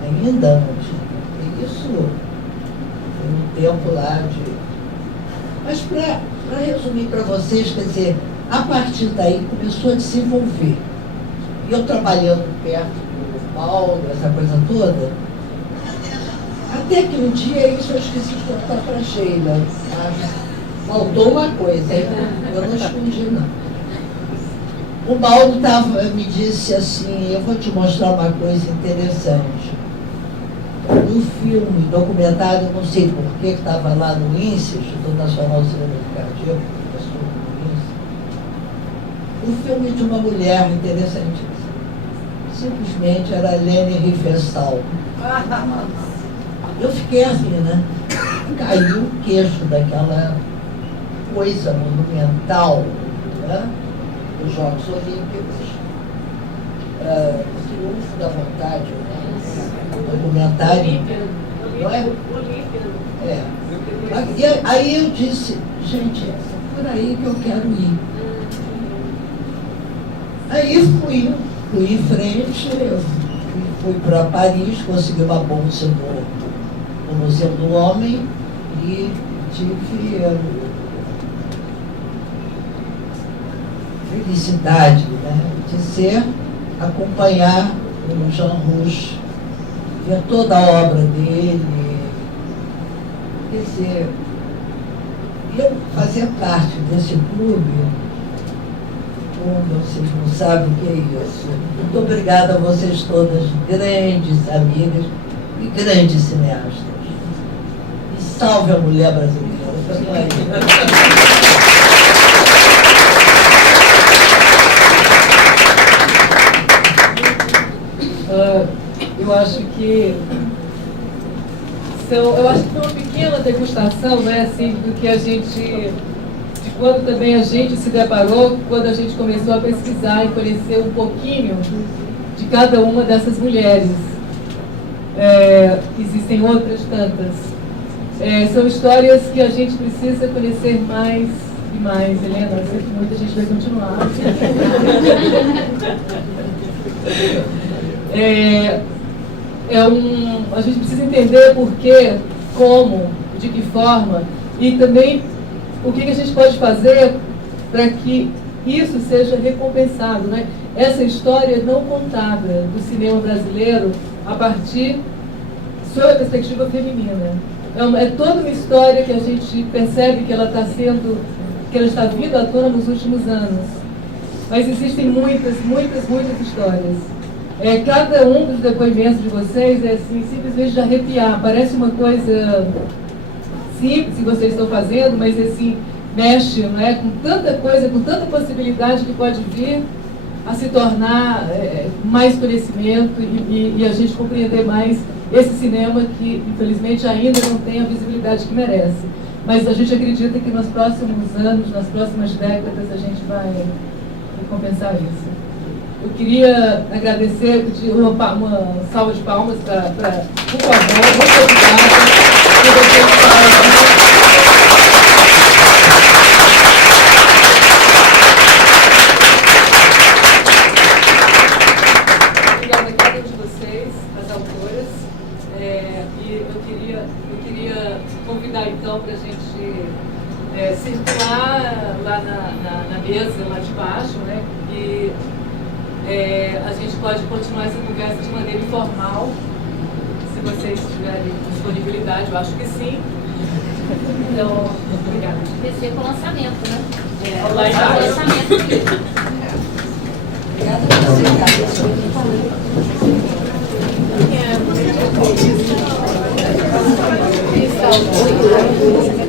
Ainda não tinha. E isso foi um tempo lá de... Mas para resumir para vocês, quer dizer, a partir daí começou a desenvolver. E eu trabalhando perto do Paulo, essa coisa toda, até que um dia isso eu esqueci de contar para a Sheila, sabe? Faltou uma coisa, hein? Eu não escondi, não. O Mauro me disse assim, eu vou te mostrar uma coisa interessante. No filme, documentário, não sei por que estava lá no INSE, Instituto Nacional de Cinema Educativo, professor do INSE, o filme de uma mulher interessante. Simplesmente era Leni Riefenstahl. Eu fiquei assim, né? Caiu o queixo daquela coisa monumental, né? Dos Jogos Olímpicos, o triunfo da vontade, né? O documentário. Não é? É. E aí eu disse, gente, é por aí que eu quero ir. Aí fui em frente, eu fui para Paris, consegui uma bolsa no Museu do Homem e tive felicidade, né, de acompanhar o Jean Rouch, ver toda a obra dele, quer dizer, eu fazer parte desse clube, vocês não sabem o que é isso. Muito obrigada a vocês todas, grandes amigas e grandes cineastas. E salve a mulher brasileira. Eu acho que foi uma pequena degustação, né, assim, do que a gente, de quando também a gente se deparou, quando a gente começou a pesquisar e conhecer um pouquinho de cada uma dessas mulheres. Existem outras tantas. São histórias que a gente precisa conhecer mais e mais. Helena, eu sei que muita gente vai continuar. A gente precisa entender por quê, como, de que forma, e também o que a gente pode fazer para que isso seja recompensado, né? Essa história não contada do cinema brasileiro a partir sob a perspectiva feminina. É toda uma história que a gente percebe que ela está vindo à tona nos últimos anos. Mas existem muitas histórias. Cada um dos depoimentos de vocês é assim, simplesmente de arrepiar. Parece uma coisa simples que vocês estão fazendo, mas assim, mexe, não é? Com tanta coisa, com tanta possibilidade que pode vir a se tornar mais conhecimento e a gente compreender mais esse cinema que, infelizmente, ainda não tem a visibilidade que merece. Mas a gente acredita que nos próximos anos, nas próximas décadas, a gente vai recompensar isso. Eu queria agradecer, pedir uma salva de palmas para por favor, muito obrigada a cada um de vocês, as autoras, e eu queria convidar então para a gente circular lá na mesa, lá de baixo, né? E a gente pode continuar essa conversa de maneira informal, se vocês tiverem disponibilidade, eu acho que sim. Então, obrigada. Esse com o lançamento, né? Lá embaixo. Lançamento aqui. Obrigada a você.